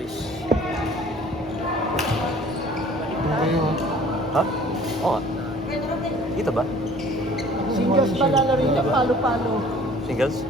Nice. Ha? Oo nga. Dito ba? Singles ba lalaro niya? Palo-palo. Singles?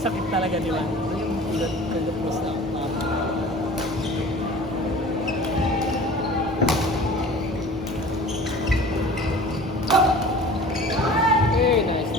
Sakit talaga, di ba? Yung kagat-gas na. Okay, nice.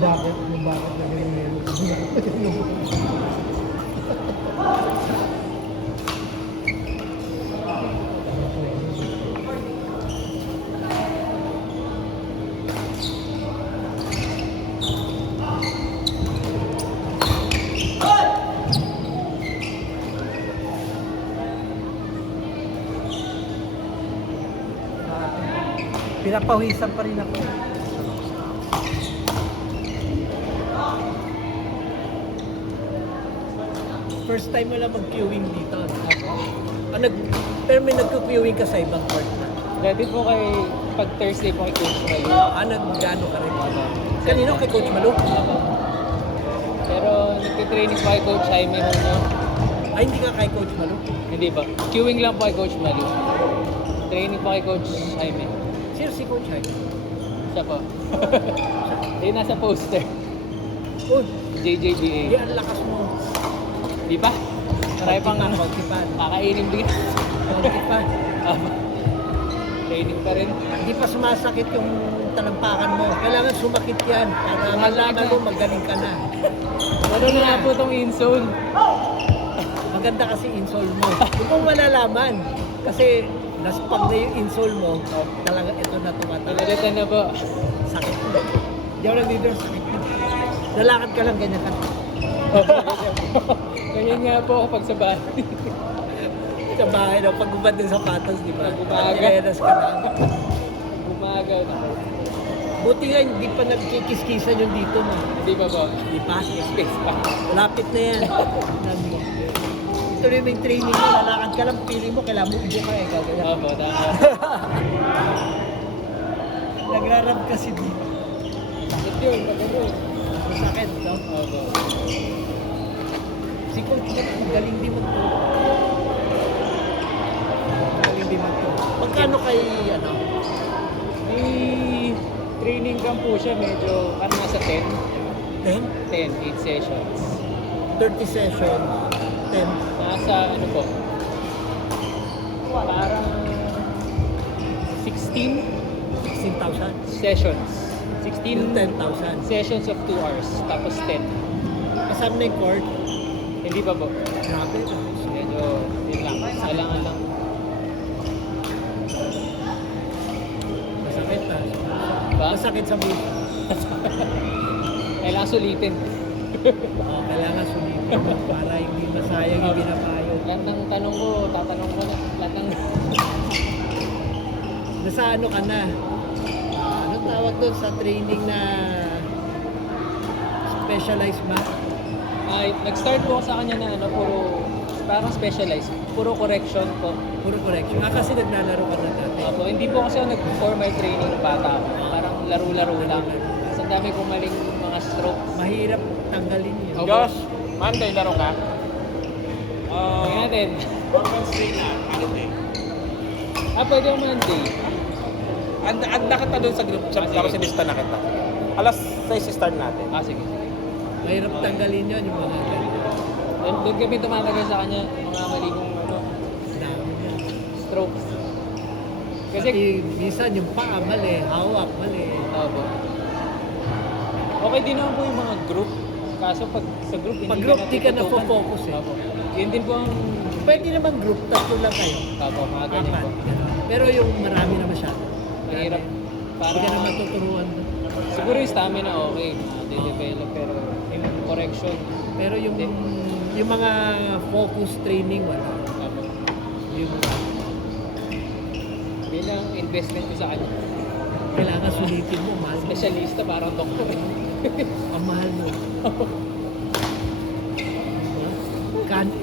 Kung bakit na ganyan meron. Pinapawisan pa rin ako. First time mo lang mag-queuing dito. Pero may nag-queuing ka sa ibang court na. Dati po kay, pag Thursday po kay Coach Malu. Nag-gano ka rin. Kanino kay Coach Malu? Pero nagtitraining po kay Coach Jaime Honyo. Ay, hindi ka kay Coach Malu? Hindi ba? Queuing lang po kay Coach Malu. Training po kay Coach Jaime. Sino si Coach Jaime? Siya po. Yung nasa poster. Oh, di JJBA. ang lakas mo. Di ba? Marami pang Konti pa. kakainin din. Konti pa. Training pa rin. Hindi pa sumasakit yung talampakan mo. Kailangan sumakit yan para malaman mo magaling ka na. Ano na nga po itong insole? Maganda kasi insole mo. Kung mo malalaman, kasi naspag na yung insole mo, talaga ito na tumatala. Talagatan na po. Sakit mo. Hindi ako nag-leader, sakit mo. Lalakad ka lang, ganyan ka. Ganyan nga po ako pag sa bahay. Sa bahay na, pag ubad ng sapatos, di ba? Pag umaga. Pag-irenas ka lang. Gumagaw na. Buti nga, hindi pa nagkikiskisan yung dito mo. Hindi ba po? Di pa? Space pa. Malapit na yan. Ituloy mo yung training mo, lalakad ka lang, feeling mo, kailangan mo ubo ka eh, gagawin. Opo, tama. Nagrarab kasi dito. Sakit yun, pag ano. Masakit, no? Opo. Si Coach, galing din magto. Galing din magto. Magkano kay, ano? May training camp po siya, medyo parang nasa 10. 10? 8 sessions. 30 session, 10. Nasa ano po? Parang 16 16,000. sessions. Yung 16 10,000. sessions of 2 hours, tapos 10. Kasama na yung court. Hindi pa po. Grabe. Medyo, yun lang. Kailangan lang. Masakit ah. Ba? Masakit sa buhay. Kailangan sulitin. Kailangan sulitin para hindi masayang yung binapayo. Lahat ng tanong ko, tatanong ko na. Lahat ng... Nasa ano ka na? Anong tawag doon sa training na specialized math? Ay, nag-start po ako sa kanya na ano, puro, parang specialized. Puro correction po. Puro correction. Kasi naglalaro ka na dati. Opo, hindi po kasi ako nag-formal training ng bata. Parang laro-laro lang. Sa dami kong maling mga strokes. Mahirap tanggalin yun. Opo. Josh, Monday laro ka? Tingnan natin. Wednesday na, Monday. Pwede ako Monday. Anda kita doon sa group chat, tapos sinista na kita. Alas 6 start natin. Sige. Mahirap tanggalin yun yung mga ganito. Doon kami tumatagal sa kanya, mga mali kong ano, Dami yan. strokes. Kasi Kasi, minsan yung paa mali, hawak mali. opo. Okay din naman po yung mga group. Kaso pag sa group, hindi Pag group, di ka na tututukan. focus eh. Opo. Yun din po ang, Pwede naman group, tatlo lang kayo. opo, mga ganyan Apat. po. Pero yung marami na masyado. Mahirap. Hindi ka na matuturuan. Siguro yung stamina okay, de-develop, pero yung correction, Pero yung mga focus training, wala. opo. Yung Bilang investment ko sa kanya. kailangan sulitin mo, mahal mo. Specialista, parang doktor. Ang mahal mo.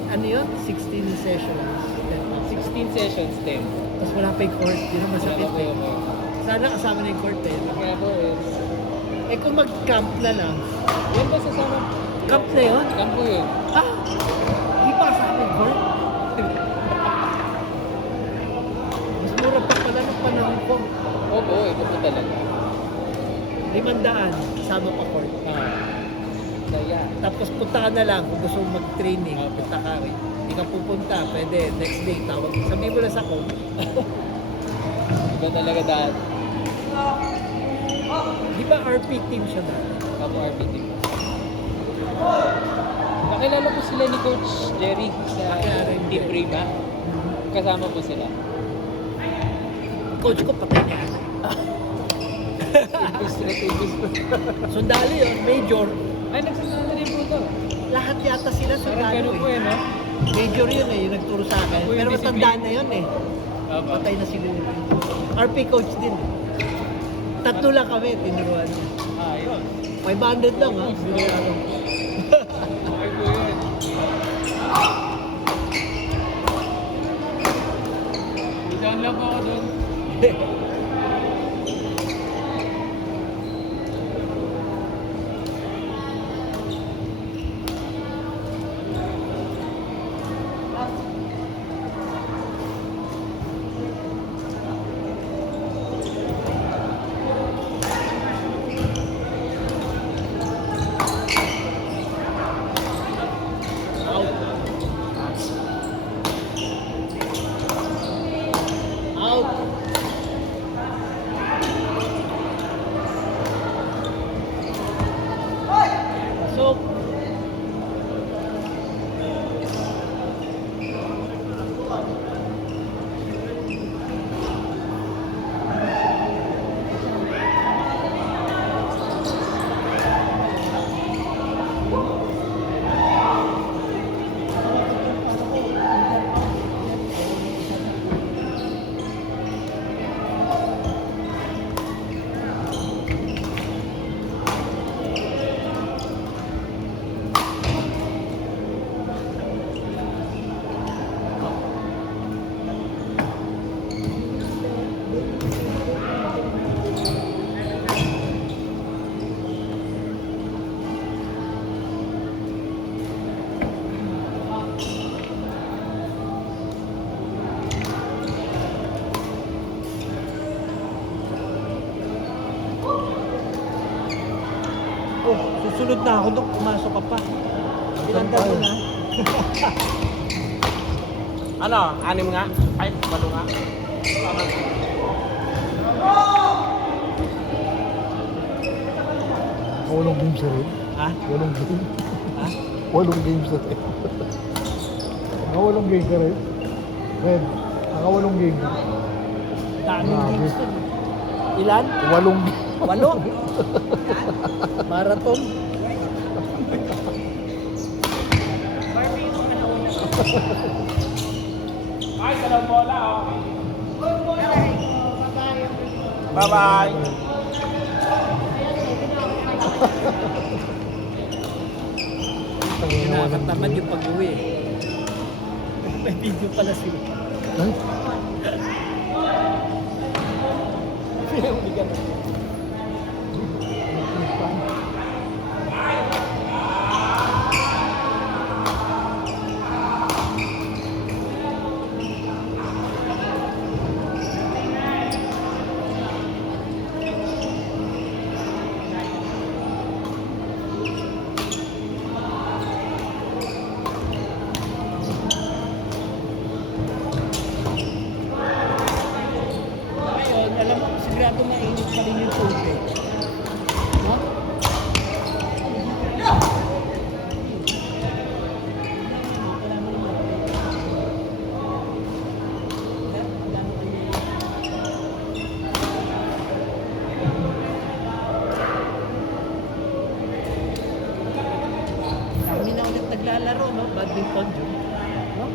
Ano yun? 16 sessions. 16 sessions, 10. Tapos wala pa yung court. Yun ang masakit Wala po eh. yung Sana kasama na yung court eh. Kaya po, Eh kung mag-camp na lang, yun ba sasama? camp na yun? Kampo yun. Ah! Di pa kasama yung court? Mas mura pa pala ng panahon ko. Opo, ito po talaga. 500, kasama pa court. Kaya, Tapos punta ka na lang kung gusto mong mag-training. Okay. Punta ka. Hindi ka pupunta, pwede. Next day, tawag. Sabihin mo lang sa coach. iba talaga dahil. Di ba RP team siya dati? Bago RPT. Nakilala po sila ni Coach Jerry sa Nakilala yung Team Jerry. Prima. Kasama po sila. Coach ko patay niya. Sundalo yun, major. Ay, nagsasama rin po ito. Lahat yata sila Parang sundalo ganun po eh. yun, no? Major yun eh, yung nagturo sa akin. Ako yung Pero discipline. matanda na yun eh. Opo. Patay na sila. RP coach din. Tatlo lang kami, tinuruan niya. Ayun. 500 lang ha. Binayaran ko. Okay po yun. Down lang po ako doon. Out. Pasok. Oh, susunod na ako, Dok. Pumasok ka pa. Ilandan mo na. Ano? 6 nga? Ay, 8 nga. Walong games na rin. Ha? Walong game. Ha? Walong games na rin. Nakawalong game ka rin. Red, nakawalong game. Daming Grabe. games dun. Ilan? Walong game. 8? Marathon? Ay, dalawang bola, oh. Bye-bye. Yung nakakatamad yung pag-uwi eh. May video pala sila. Ay, Bigyan na. Ngayon, alam mo, sigurado mainit pa rin yung tubig. No? Kami na ulit naglalaro, no? Badminton yun. No?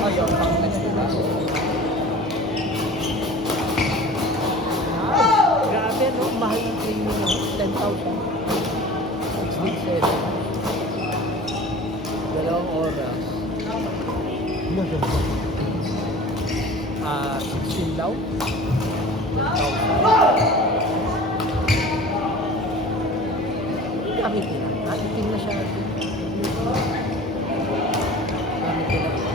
Ayaw, pang na niya, diba? Grabe, no? Mahal ng training mo. 10,000. 67. 2 oras. Ilan siya? 16 daw. 10,000. Gamit nila. Itim na siya. Gamit nila.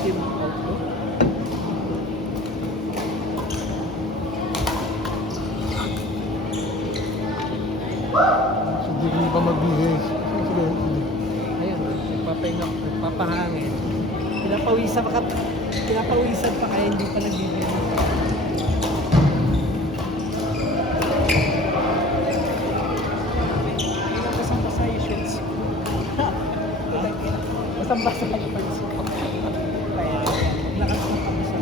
Itim auto. Sige, hindi pa magbihis. Sige, sige. Ayun, nagpapahinga, nagpapahangin. Pinapawisan pa kaya hindi pa nagbibigay. Basang-basa yung shorts ko. Basang-basa yung shorts ko. Kaya, lakas ng pamisa.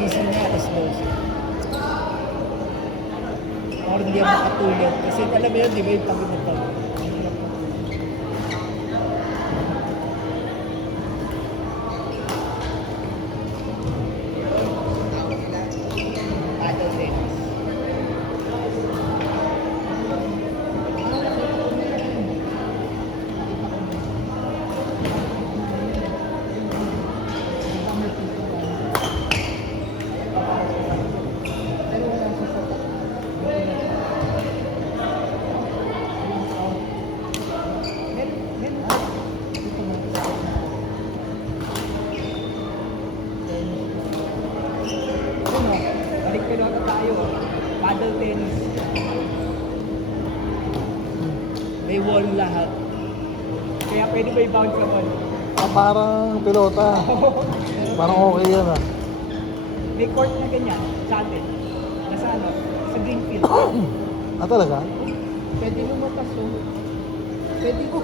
Gising niya, alas 12. Parang hindi ako makatulog. Kasi alam mo yun, di ba yung pagod na pagod. tennis. Ano, balik pelota tayo. Paddle tennis. May wall lahat. Kaya pwede ba i-bounce sa wall? Ah, parang pilota. Parang okay yan ah. May court na ganyan sa atin. Nasa ano? Sa Greenfield. Ah, talaga? Pwede lumapas oh. Pwede ko.